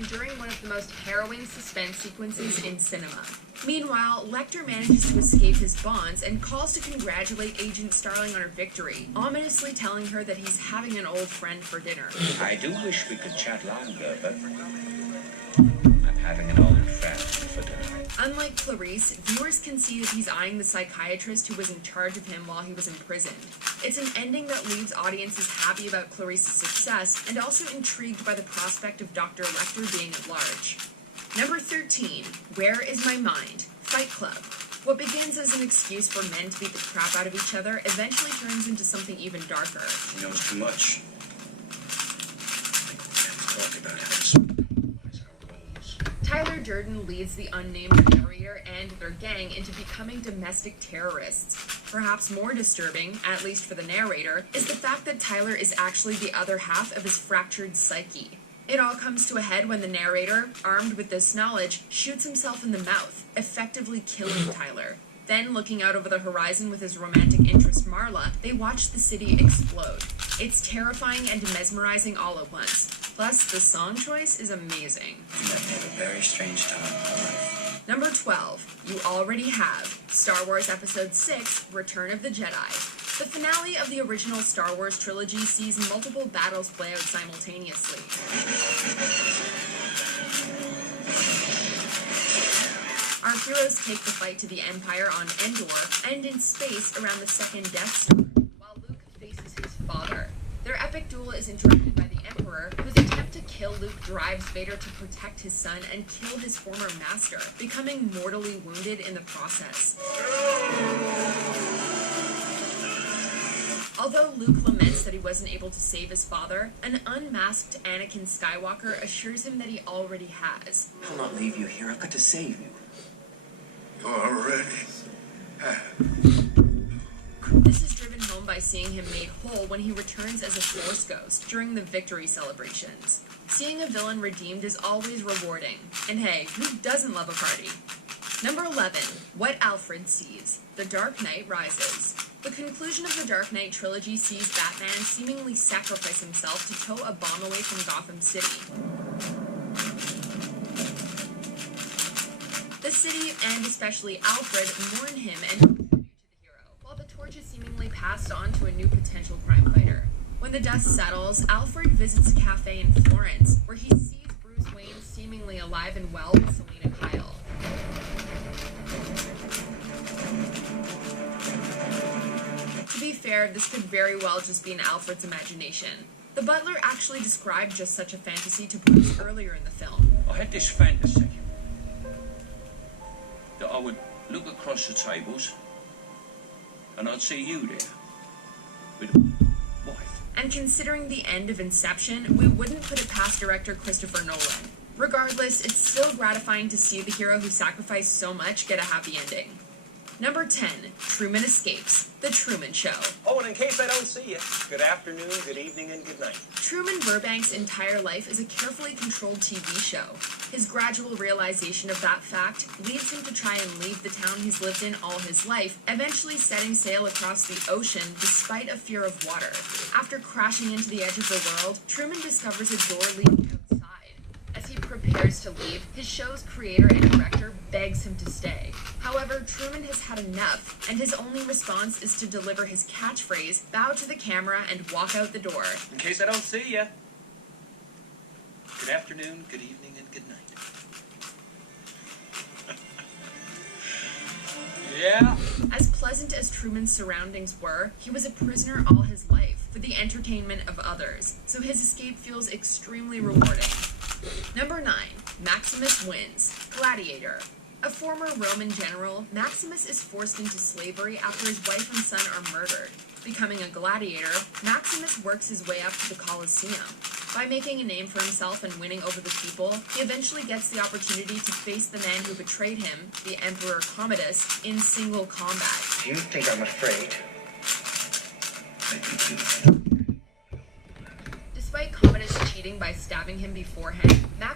enduring one of the most harrowing suspense sequences in cinema. Meanwhile, Lecter manages to escape his bonds and calls to congratulate Agent Starling on her victory, ominously telling her that he's having an old friend for dinner. I do wish we could chat longer, but I'm having an old friend for dinner. Unlike Clarice, viewers can see that he's eyeing the psychiatrist who was in charge of him while he was imprisoned. It's an ending that leaves audiences happy about Clarice's success and also intrigued by the prospect of Dr. Lecter being at large. Number 13, Where Is My Mind? Fight Club. What begins as an excuse for men to beat the crap out of each other eventually turns into something even darker. He knows too much. Talk about how to supervise our roles. Tyler Durden leads the unnamed narrator and their gang into becoming domestic terrorists. Perhaps more disturbing, at least for the narrator, is the fact that Tyler is actually the other half of his fractured psyche. It all comes to a head when the narrator, armed with this knowledge, shoots himself in the mouth, effectively killing Tyler. Then, looking out over the horizon with his romantic interest Marla, they watch the city explode. It's terrifying and mesmerizing all at once. Plus, the song choice is amazing. You met me at a very strange time in my life. Number 12, You Already Have, Star Wars Episode 6, Return of the Jedi. The finale of the original Star Wars trilogy sees multiple battles play out simultaneously. Our heroes take the fight to the Empire on Endor and in space around the second Death Star, while Luke faces his father. Their epic duel is interrupted by the Emperor, whose attempt to kill Luke drives Vader to protect his son and kill his former master, becoming mortally wounded in the process. Although Luke laments that he wasn't able to save his father, an unmasked Anakin Skywalker assures him that he already has. I'll not leave you here. I've got to save you. You already have. This is driven home by seeing him made whole when he returns as a Force ghost during the victory celebrations. Seeing a villain redeemed is always rewarding. And hey, who doesn't love a party? Number 11, What Alfred Sees, The Dark Knight Rises. The conclusion of the Dark Knight trilogy sees Batman seemingly sacrifice himself to tow a bomb away from Gotham City. The city, and especially Alfred, mourn him and tribute to the hero, while the torch is seemingly passed on to a new potential crime fighter. When the dust settles, Alfred visits a cafe in Florence, where he sees Bruce Wayne seemingly alive and well with Selina Kyle. To be fair, this could very well just be in Alfred's imagination. The butler actually described just such a fantasy to Bruce earlier in the film. I had this fantasy that I would look across the tables and I'd see you there with a wife. And considering the end of Inception, we wouldn't put it past director Christopher Nolan. Regardless, it's still gratifying to see the hero who sacrificed so much get a happy ending. Number 10, Truman Escapes, The Truman Show. Oh, and in case I don't see you, good afternoon, good evening, and good night. Truman Burbank's entire life is a carefully controlled TV show. His gradual realization of that fact leads him to try and leave the town he's lived in all his life, eventually setting sail across the ocean despite a fear of water. After crashing into the edge of the world, Truman discovers a door leading outside. As he prepares to leave, his show's creator and director begs him to stay. However, Truman has had enough, and his only response is to deliver his catchphrase, bow to the camera, and walk out the door. In case I don't see you, good afternoon, good evening, and good night. Yeah. As pleasant as Truman's surroundings were, he was a prisoner all his life for the entertainment of others, so his escape feels extremely rewarding. Number 9, Maximus Wins, Gladiator. A former Roman general, Maximus is forced into slavery after his wife and son are murdered. Becoming a gladiator, Maximus works his way up to the Colosseum. By making a name for himself and winning over the people, he eventually gets the opportunity to face the man who betrayed him, the Emperor Commodus, in single combat. Do you think I'm afraid? I do too. Despite Commodus cheating by stabbing him beforehand, Maximus